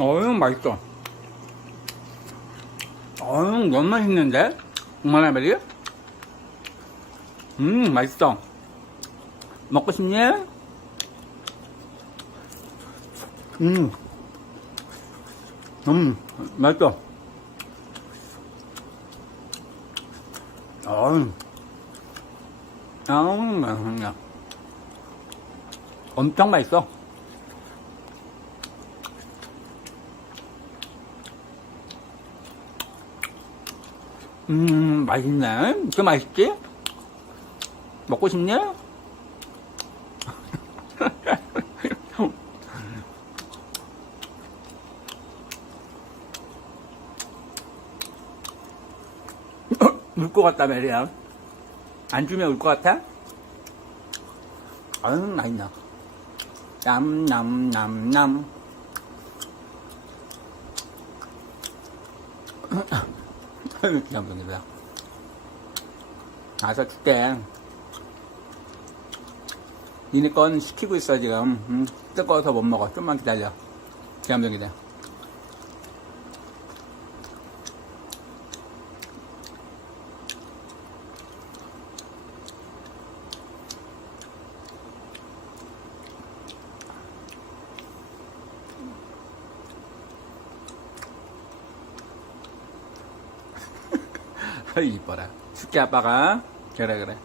어휴, 맛있어. 어휴, 너무 맛있는데? 엄마나베리? 음, 맛있어. 먹고 싶니? 음. 음, 맛있어. 어휴. 아우, 맛있네. 엄청 맛있어. 음, 맛있네. 그 맛있지? 먹고 싶니? 울 것 같다, 메리야. 안 주면 울 것 같아? 아유, 맛있나. 남. 아유, 귀염둥이다. 알아서 줄게. 니네 건 시키고 있어, 지금. 음, 뜨거워서 못 먹어. 좀만 기다려. 귀염둥이다. 이, 이뻐라. 줄게, 아빠가. 그래, 그래.